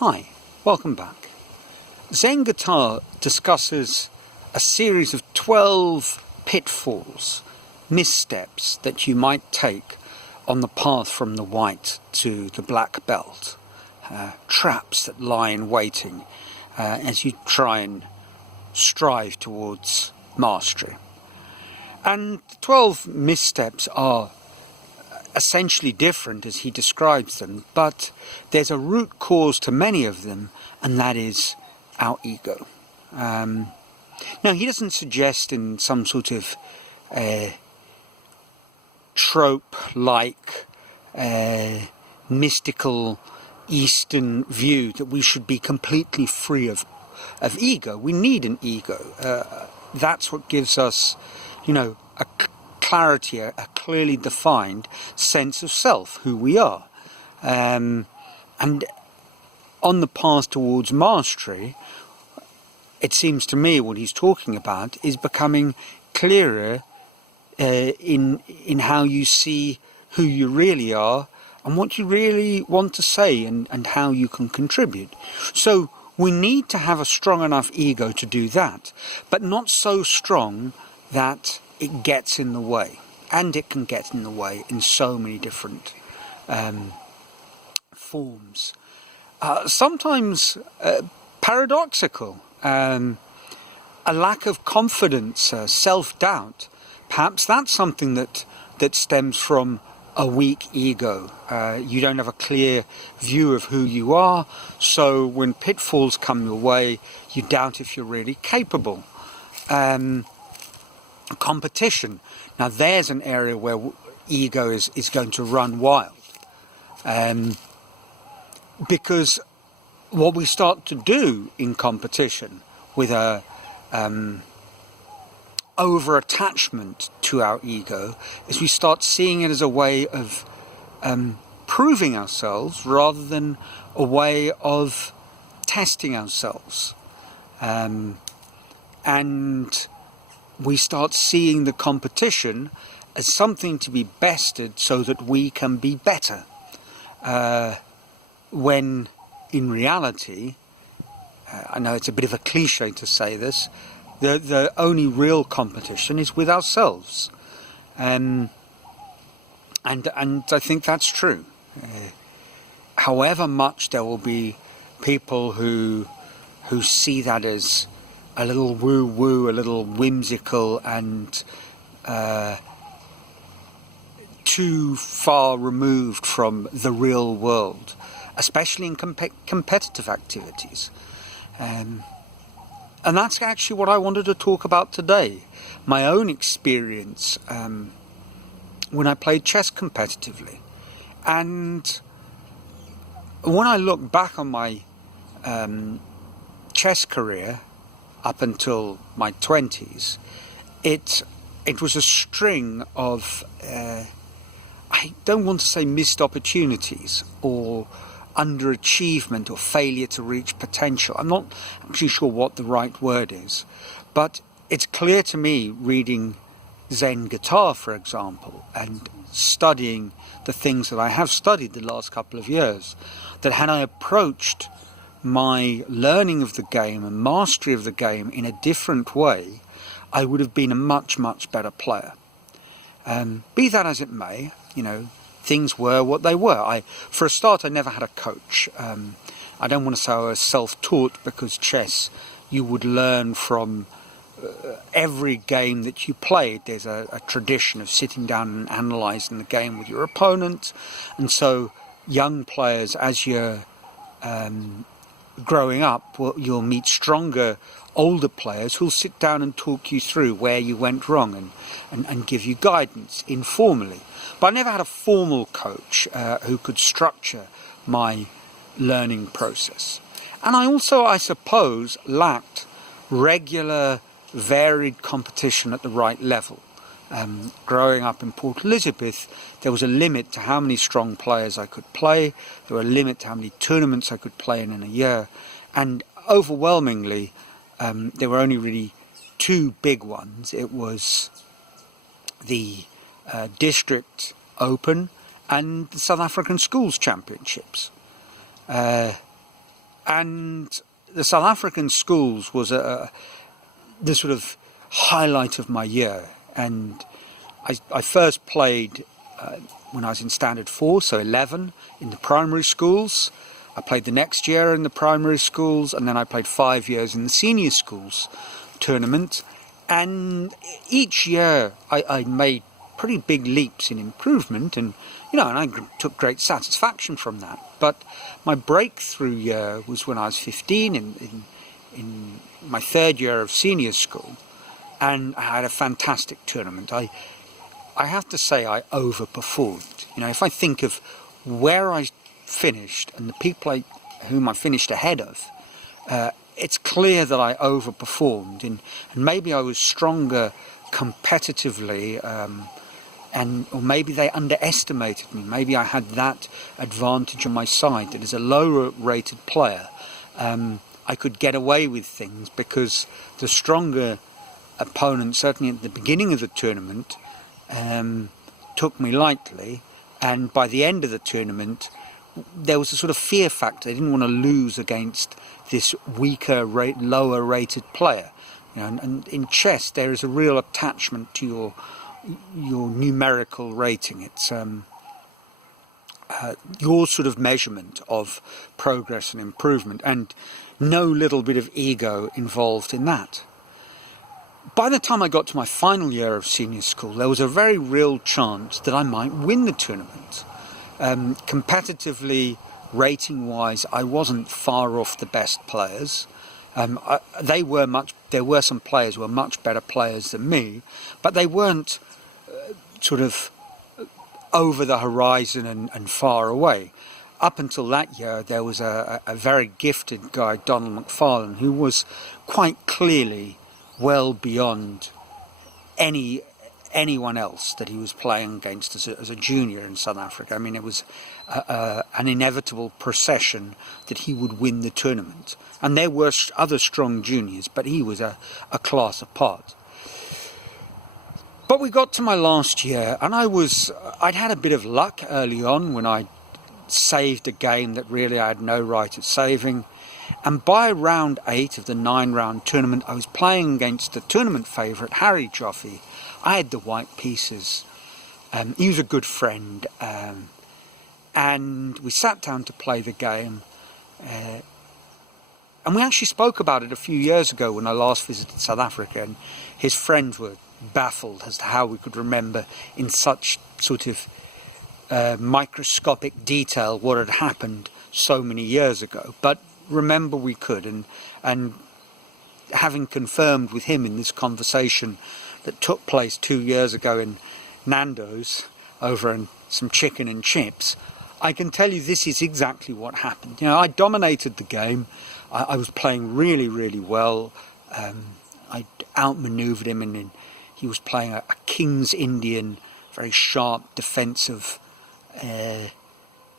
Hi, welcome back. Zen Guitar discusses a series of 12 pitfalls, missteps that you might take on the path from the white to the black belt, traps that lie in waiting as you try and strive towards mastery. And 12 missteps are essentially different as he describes them, but there's a root cause to many of them, and that is our ego. Now, he doesn't suggest in some sort of trope-like mystical Eastern view that we should be completely free of ego. We need an ego. That's what gives us, a clarity, a clearly defined sense of self, who we are. And on the path towards mastery, it seems to me what he's talking about is becoming clearer in how you see who you really are and what you really want to say and how you can contribute. So we need to have a strong enough ego to do that, but not so strong that it gets in the way. And it can get in the way in so many different forms. Sometimes paradoxical. A lack of confidence, self-doubt. Perhaps that's something that stems from a weak ego. You don't have a clear view of who you are, so when pitfalls come your way, you doubt if you're really capable. Competition. Now there's an area where ego is going to run wild. Because what we start to do in competition with a over-attachment to our ego is we start seeing it as a way of proving ourselves rather than a way of testing ourselves. And we start seeing the competition as something to be bested so that we can be better. When in reality, I know it's a bit of a cliche to say this, the only real competition is with ourselves. And I think that's true. However much there will be people who see that as a little woo-woo, a little whimsical and too far removed from the real world, especially in competitive activities. And that's actually what I wanted to talk about today. My own experience when I played chess competitively. And when I look back on my chess career, up until my 20s, it was a string of, I don't want to say missed opportunities or underachievement or failure to reach potential. I'm not actually sure what the right word is, but it's clear to me reading Zen Guitar, for example, and studying the things that I have studied the last couple of years, that had I approached my learning of the game and mastery of the game in a different way, I would have been a much, much better player. Be that as it may, things were what they were. For a start, I never had a coach. I don't want to say I was self-taught, because chess, you would learn from every game that you played. There's a tradition of sitting down and analysing the game with your opponent. And so young players, as you're growing up, you'll meet stronger older players who'll sit down and talk you through where you went wrong and give you guidance informally. But I never had a formal coach who could structure my learning process. And I also, I suppose, lacked regular, varied competition at the right level. Growing up in Port Elizabeth, there was a limit to how many strong players I could play. There were a limit to how many tournaments I could play in a year. And overwhelmingly, there were only really two big ones. It was the District Open and the South African Schools Championships. And the South African schools was the sort of highlight of my year. And I first played when I was in Standard 4, so 11, in the primary schools. I played the next year in the primary schools, and then I played 5 years in the senior schools tournament. And each year I made pretty big leaps in improvement, and and I took great satisfaction from that. But my breakthrough year was when I was 15 in my third year of senior school, and I had a fantastic tournament. I have to say I overperformed. If I think of where I finished and the people whom I finished ahead of, it's clear that I overperformed, and maybe I was stronger competitively, or maybe they underestimated me. Maybe I had that advantage on my side, that as a lower rated player, I could get away with things because the stronger opponent, certainly at the beginning of the tournament, took me lightly, and by the end of the tournament there was a sort of fear factor. They didn't want to lose against this weaker, lower rated player. And in chess there is a real attachment to your numerical rating. It's your sort of measurement of progress and improvement, and no little bit of ego involved in that. By the time I got to my final year of senior school, there was a very real chance that I might win the tournament. Competitively, rating-wise, I wasn't far off the best players. There were some players who were much better players than me, but they weren't sort of over the horizon and far away. Up until that year, there was a very gifted guy, Donald McFarlane, who was quite clearly well beyond anyone else that he was playing against as a junior in South Africa. I mean, it was an inevitable procession that he would win the tournament. And there were other strong juniors, but he was a class apart. But we got to my last year, and I'd had a bit of luck early on when I saved a game that really I had no right of saving. And by round 8 of the 9-round tournament, I was playing against the tournament favourite, Harry Joffe. I had the white pieces. He was a good friend. And we sat down to play the game. And we actually spoke about it a few years ago when I last visited South Africa. And his friends were baffled as to how we could remember in such sort of microscopic detail what had happened so many years ago. But remember we could, and having confirmed with him in this conversation that took place 2 years ago in Nando's over some chicken and chips, I can tell you this is exactly what happened. I dominated the game. I was playing really, really well. I outmaneuvered him, and he was playing a King's Indian, very sharp defensive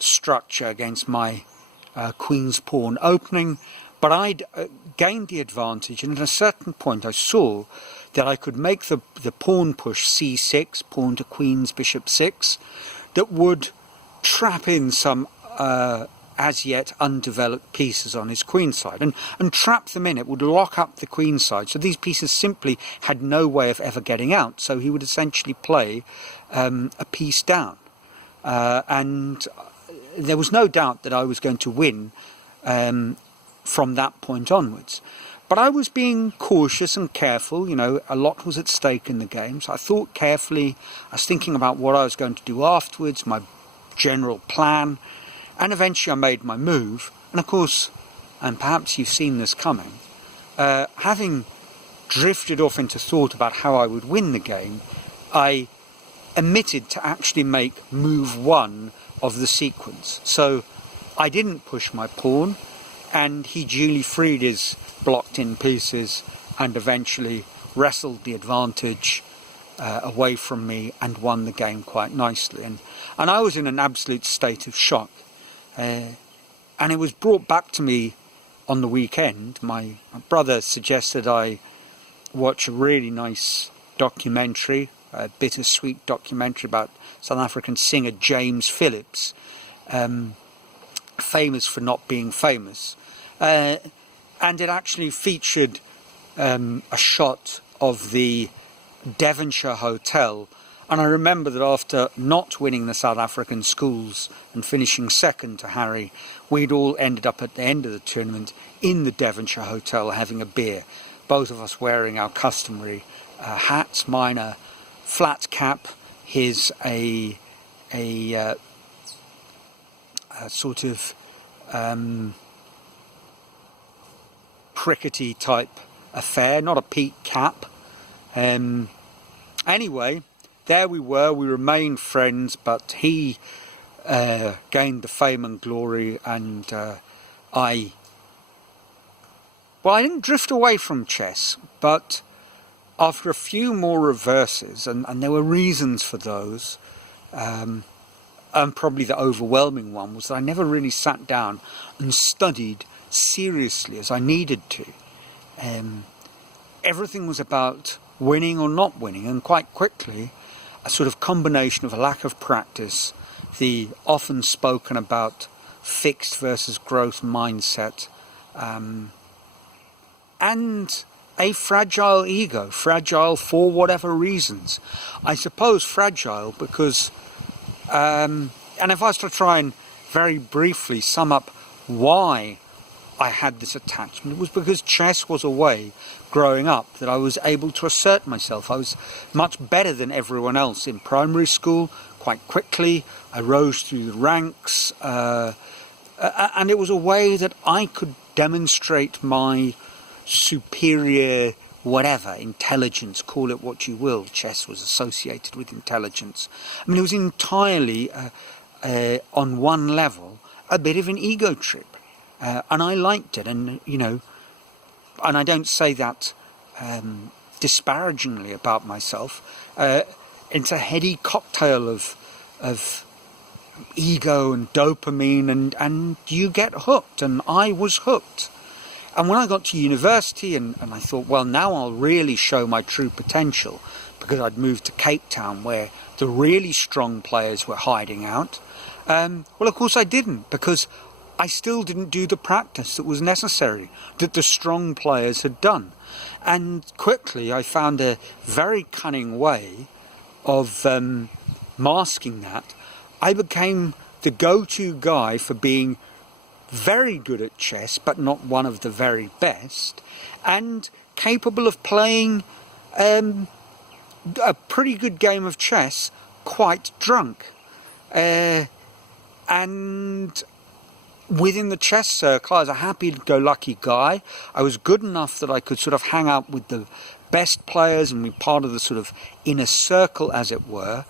structure against my Queen's Pawn opening, but I'd gained the advantage, and at a certain point I saw that I could make the pawn push c6, pawn to Queen's Bishop 6, that would trap in some as yet undeveloped pieces on his queen side, and trap them in. It would lock up the queen side, so these pieces simply had no way of ever getting out, so he would essentially play a piece down. And there was no doubt that I was going to win from that point onwards. But I was being cautious and careful. A lot was at stake in the game, so I thought carefully. I was thinking about what I was going to do afterwards, my general plan, and eventually I made my move. And of course, and perhaps you've seen this coming, having drifted off into thought about how I would win the game, I omitted to actually make move 1 of the sequence. So I didn't push my pawn, and he duly freed his blocked in pieces and eventually wrestled the advantage away from me and won the game quite nicely. And I was in an absolute state of shock. And it was brought back to me on the weekend. My brother suggested I watch a really nice documentary, a bittersweet documentary about South African singer James Phillips, famous for not being famous. and it actually featured a shot of the Devonshire Hotel. And I remember that after not winning the South African schools and finishing second to Harry, we'd all ended up at the end of the tournament in the Devonshire Hotel having a beer, both of us wearing our customary hats. Mine a flat cap, his a sort of crickety type affair, not a peak cap. Anyway, there we were, we remained friends, but he gained the fame and glory, and I didn't drift away from chess, but after a few more reverses, and there were reasons for those, and probably the overwhelming one was that I never really sat down and studied seriously as I needed to. Everything was about winning or not winning, and quite quickly a sort of combination of a lack of practice, the often spoken about fixed versus growth mindset, and a fragile ego, fragile for whatever reasons. I suppose fragile because, and if I was to try and very briefly sum up why I had this attachment, it was because chess was a way, growing up, that I was able to assert myself. I was much better than everyone else in primary school. Quite quickly, I rose through the ranks, and it was a way that I could demonstrate my superior whatever, intelligence, call it what you will. Chess was associated with intelligence. I mean, it was entirely, on one level, a bit of an ego trip. And I liked it, and and I don't say that disparagingly about myself. It's a heady cocktail of ego and dopamine, and you get hooked, and I was hooked. And when I got to university, and I thought, well, now I'll really show my true potential, because I'd moved to Cape Town where the really strong players were hiding out. Well, of course I didn't, because I still didn't do the practice that was necessary, that the strong players had done. And quickly I found a very cunning way of masking that. I became the go-to guy for being very good at chess, but not one of the very best, and capable of playing a pretty good game of chess quite drunk. And within the chess circle, I was a happy-go-lucky guy. I was good enough that I could sort of hang out with the best players and be part of the sort of inner circle, as it were.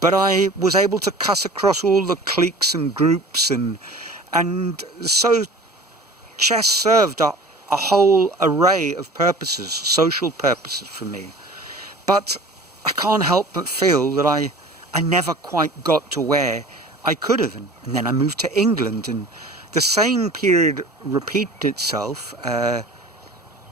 But I was able to cuss across all the cliques and groups, and so chess served a whole array of purposes, social purposes for me. But I can't help but feel that I never quite got to where I could have. And then I moved to England, and the same period repeated itself,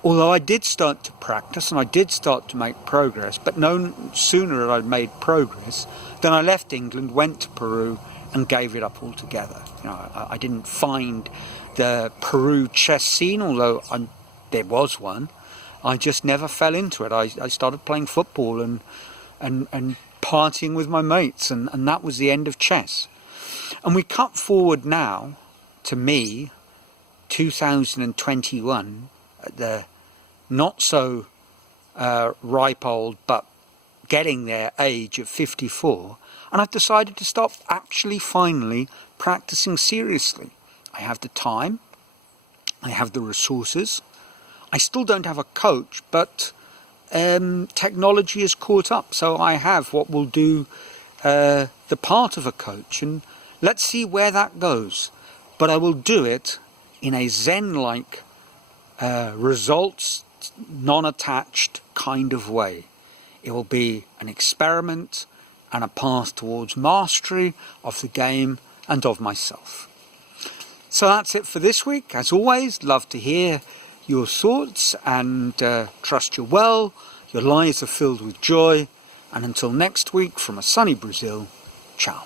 although I did start to practice and I did start to make progress, but no sooner had I made progress than I left England, went to Peru and gave it up altogether. I didn't find the Peru chess scene, although there was one. I just never fell into it. I started playing football and partying with my mates, and that was the end of chess. And we cut forward now to me, 2021, at the not so ripe old but getting there age of 54, and I've decided to stop actually finally practicing seriously. I have the time, I have the resources, I still don't have a coach, but technology has caught up, so I have what will do the part of a coach, and let's see where that goes. But I will do it in a Zen-like, results, non-attached kind of way. It will be an experiment and a path towards mastery of the game and of myself. So that's it for this week. As always, love to hear your thoughts, and trust you're well, your lives are filled with joy. And until next week, from a sunny Brazil, ciao.